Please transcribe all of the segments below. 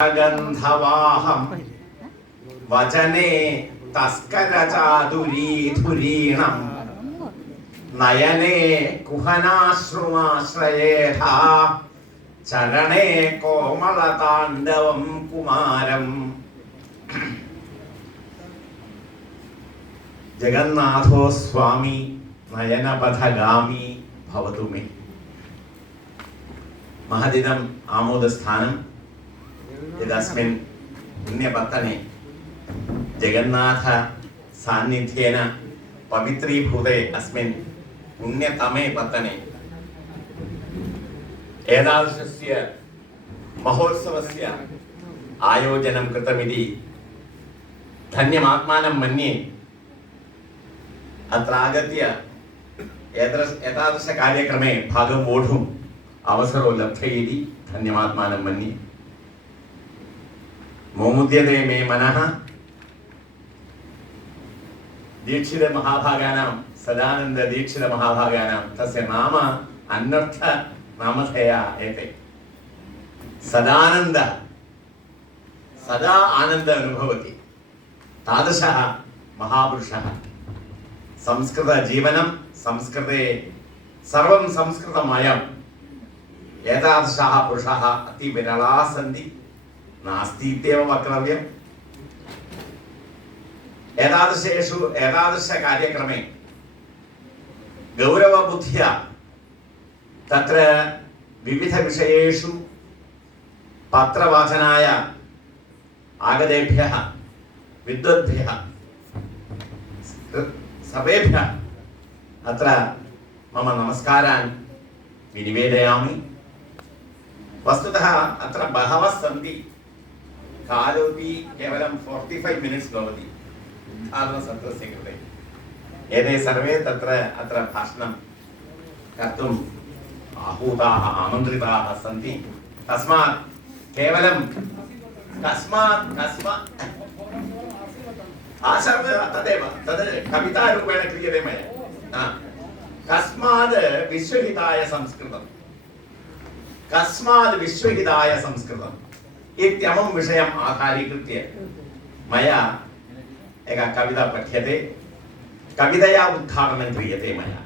ഗന്ധവാഹം വചനേ തസ്കരചാതുരീധുരീണം നയനേ കുഹനാശ്രുമാശ്രയേധാ ചരണേ കോമളതാണ്ഡവം കുമാരം. ജഗന്നാഥോ സ്വാമി നയനപഥഗാമി ഭവതു may. മഹദിനം ആമോദസ്ഥാനം യദസ്മിൻ പുണ്യപത്തനെ Jagannath സാന്നിധ്യേന പവിത്രീഭൂതേ അസ്മിൻ പുണ്യതമേ പത്തനെ ഏതാദൃശസ്യ മഹോത്സവസ്യ ആയോജനം കൃതമിതി ധന്യമാത്മാനം മന്യേ. അത്ര ആഗത്യ ഏതാദൃശ കാര്യക്രമേ ഭാഗം വോढुम् അവസരോ ലബ്ധയേതി ധന്യമാത്മാനം മന്യേ. മോമുദ്യതേ may മനഃ. Deekshitha മഹാഭാഗാനാം Sadananda Deekshitha മഹാഭാഗാനാം തസ്യ നാമ അനർത്ഥ നാമധേയ ഏതേ. സദാനന്ദ സദാ ആനന്ദ അനുഭവതി താദൃശഃ മഹാപുരുഷः. സംസ്കൃത ജീവനം സംസ്കൃതേ സർവം സംസ്കൃതമയം. ഏതാദൃശः പുരുഷः അതിവിരളാः സന്തി. നാസ്തി ഇത്യേവ വക്തവ്യം. ഏതാദൃശ കാര്യക്രമേ ഗൗരവബുദ്ധ്യാ തത്ര വിവിധ വിഷയേഷു പത്രവാചനായ ആഗതേഭ്യः വിദ്വദ്ഭ്യः സർവേഭ്യः അത്ര മമ നമസ്കാരാൻ വിനിവേദയാമി. വസ്തുതः അത്ര ബഹവः സന്തി. കാലോപി കേവലം 45 മിനിറ്റ്സ് ഭവതി ഉദ്ഘാടനസത്രस्य कृते. एते सर्वे तत्र अत्र भाषणं कर्तुम् आहूताः आमन्त्रिताः सन्ति. तस्मात् केवलं तदेव तद् कवितारूपेण क्रियते मया. कस्मात् विश्वहिताय संस्कृतं, कस्मात् विश्वहिताय संस्कृतम् इत्यमुं विषयम् आधारीकृत्य मया एका कविता पठ्यते. कवितया उद्घाटनं क्रियते मया.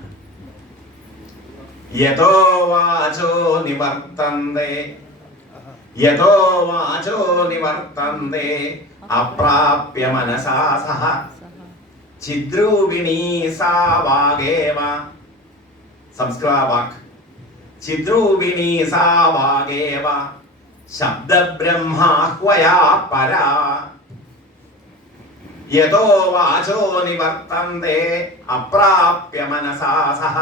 यतो वाचो निवर्तन्ते अप्राप्य मनसा सह चिद्रूपिणी सा वागेव. संस्कृतवाक्. चिद्रूपिणी सा वागेव शब्दब्रह्माह्वया परा. यतो वाचो निवर्तन्ते अप्राप्य मनसा सह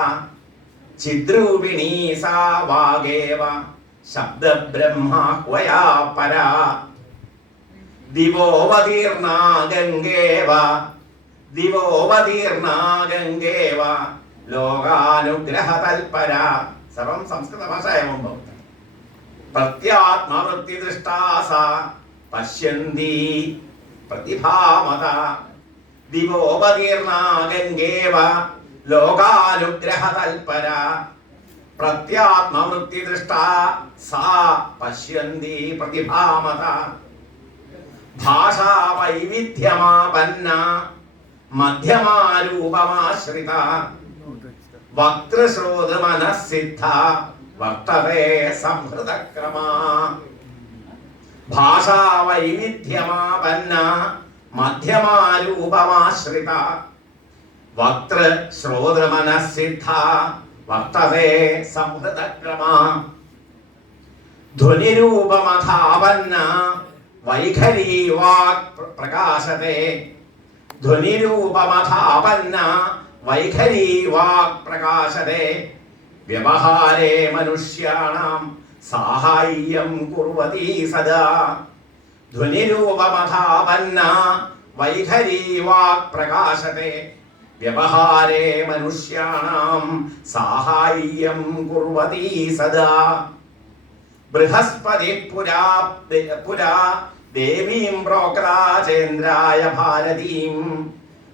चिद्रूपिणी सा वागेव शब्दब्रह्माह्वया परा. दिवोऽवतीर्णा गङ्गेव लोकानुग्रहतल्परा. सर्वं संस्कृतभाषा एवं भवति. प्रत्यात्मवृत्तिदृष्टा सा पश्यन्ती प्रतिभामता. दिवोऽवतीर्णा गङ्गेव लोकानुग्रहतल्परा. प्रत्यात्मवृत्तिदृष्टा सा पश्यन्ती प्रतिभामता. भाषा वैविध्यमापन्ना मध्यमारूपमाश्रिता. वक्तृश्रोतृमनःसिद्धा वर्तते संहृतक्रमा. भाषा वैविध्यमापन्ना मध्यमारूपमाश्रिता. वक्तृश्रोतृमनःसिद्धा वर्तते संहृतक्रमा. ध्वनिरूपमथापन्ना वैखरी वाक् प्रकाशते. ध्वनिरूपमथापन्ना वैखरी वाक् प्रकाशते. व्यवहारे मनुष्याणां साहाय्यं कुर्वती सदा. ध्वनिरूपमथापन्ना वैखरी वाक् प्रकाशते. व्यवहारे मनुष्याणां साहाय्यं कुर्वती सदा. बृहस्पति पुरा देवीं प्रोक्राचेन्द्राय भारतीं.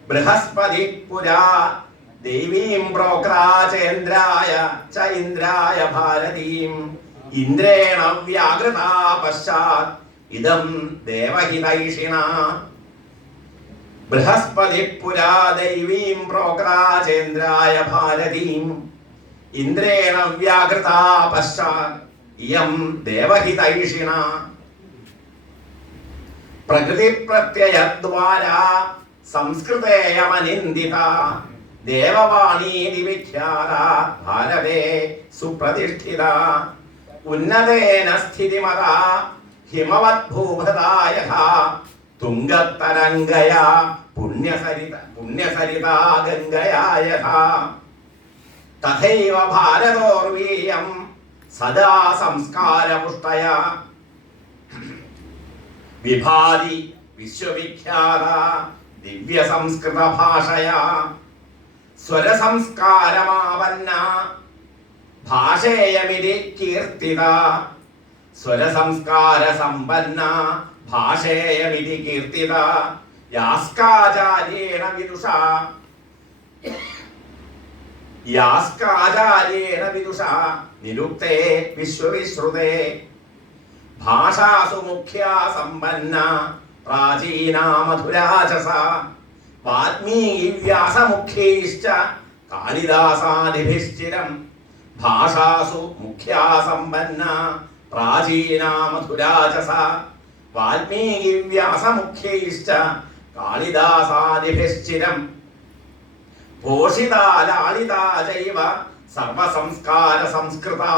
बृहस्पति पुरा देवीं प्रोक्राचेन्द्राय च इन्द्राय भारतीं. इन्द्रेण व्याघृता पश्चात् ഇദം ദേവഹിതൈഷിണ ബൃഹസ്പതി പുരാ ദൈവീം പ്രോക്രാചേന്ദ്രായ ഭാരതീം ഇന്ദ്രേണ വ്യാകൃതാ പശ്ചാത് ഇയം ദേവഹിതൈഷിണ പ്രകൃതി പ്രത്യയദ്വാരാ സംസ്കൃതേയമനിന്ദിത ദേവവാണീതി വിഖ്യാത ഭാരതേ സുപ്രതിഷ്ഠിത ഉന്നതേന സ്ഥിതിമത ഹിമവദ്ഭൂഭൃതാ യഥാ തുംഗത്തരംഗയാ പുണ്യസരിതാ ഗംഗയാ യഥാ തഥൈവ ഭാരതോർവീയം സദാ സംസ്കാരപുഷ്ടയാ വിഭാതി വിശ്വവിഖ്യാത ദിവ്യ സംസ്കൃത ഭാഷയാ സ്വരസംസ്കാരമാവന്ന ഭാഷേയമിതി കീർത്തിത സ്വരസംസ്കാര സമ്പന്ന ഭാഷേയമിതി കീർത്തിത യാസ്കാചാര്യേണ വിദുഷാ നിരുക്തേ വിശ്വവിശ്രുതേ ഭാഷാസു മുഖ്യാ സമ്പന്ന പ്രാചീനാ മധുരാചസ വാൽമീകി വ്യാസമുഖ്യൈശ്ച കാളിദാസാദിഭിശ്ചിരം ഭാഷാസു മുഖ്യാ സമ്പന്ന പ്രാചീനാ മധുരാചസ വാൽമീകി വ്യാസമുഖ്യൈശ്ച കാളിദാസാദിഭിശ്ചിരം പോഷിതാ ലാളിതാ ചൈവ സർവസംസ്കാര സംസ്കൃതാ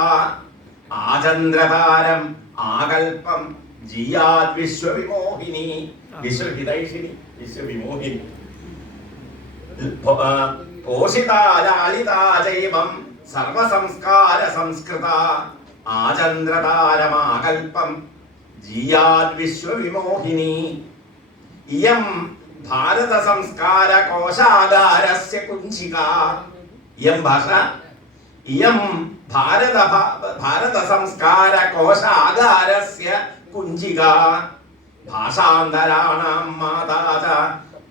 ആചന്ദ്രതാരം ആകൽപ്പം ജിയാത് വിശ്വവിമോഹിനി വിശ്വഹിതൈഷിണി വിശ്വവിമോഹിനി പോഷിതാ ലാളിതാ ചൈവം സർവസംസ്കാര സംസ്കൃത ആചന്ദ്രതാരമാകൽപ്പം ജിയാത് വിശ്വവിമോഹിനി ഇയം ഭാരത സംസ്കാര കോശാഗാരസ്യ കുഞ്ചിക ഇയം ഭാഷ ഇയം ഭാരത സംസ്കാര കോശാഗാരസ്യ കുഞ്ചിക ഭാഷാന്തരാണാം മാതാ ച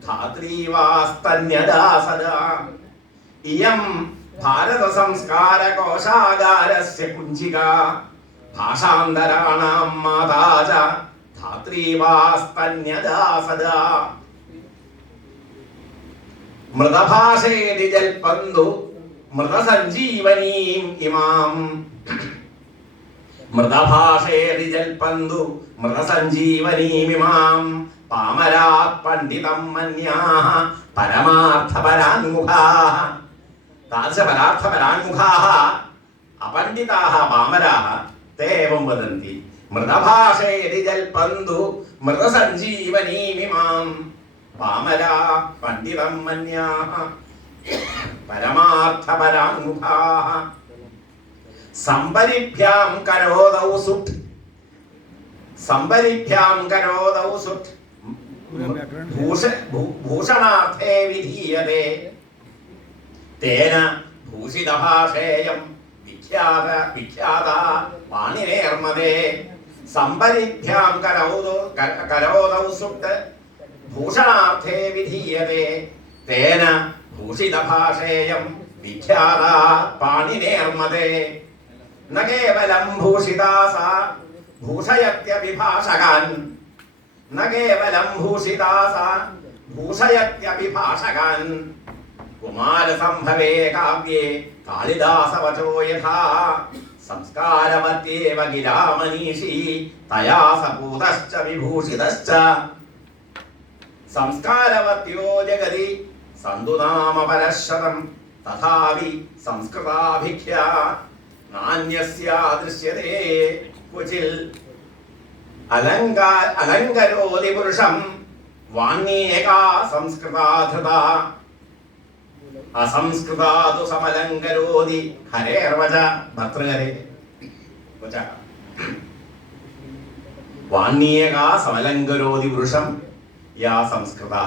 ധാത്രീ വാസ്തന്യദാ സദാ ഇയം ഭാരത സംസ്കാര കോശാഗാരസ്യ കുഞ്ചിക ഭാഷാന്തരാണാം മാതാ ച ധാത്രീ വാസ്തന്യദാ സദാ മൃതഭാഷേതി ജൽപന്തു മൃതസഞ്ജീവനീം ഇമാം മൃതഭാഷേതി ജൽപന്തു മൃതസഞ്ജീവനീമിമാം പാമരാ പണ്ഡിതം മന്യാഃ പരമാർത്ഥപരാന്മുഖാഃ താദൃശപരാർത്ഥപരാന്മുഖാഃ അപണ്ഡിതാഃ പാമരാः ते एवं वदन्ति मृतभाषेति जल्पन्तु मृतसञ्जीवनीमिमां पामरा पण्डितं मन्याः परमार्थपराङ्मुखाः सम्परिभ्यां करोदौ सुट् भूषणार्थे विधीयते तेन भूषितभाषेयं विख्याता पाणिनेर्मदे सम्परिभ्यां करोदौ सुट् भूषणार्थे विधीयते तेन भूषितभाषेयं विख्याता पाणिनेर्मदे न केवलं भूषिता सा भूषयत्यभिभाषकान् न केवलं भूषिता सा भूषयत्यभिभाषकान् कुमारसम्भवे काव्ये कालिदासवचो यथा संस्कारवत्येव गिरा मनीषी तया सपूतश्च विभूषितश्च संस्कारवत्यो जगति सन्तु नाम परशरं तथापि संस्कृताभिख्या नान्यस्या दृश्यते क्वचित् अलङ्करोति पुरुषं वाण्येका संस्कृता धृता असंस्कृता तु समलङ्करोति हरेर्वच भर्तृहरे वच वाण्येका समलङ्करोति पुरुषं या संस्कृता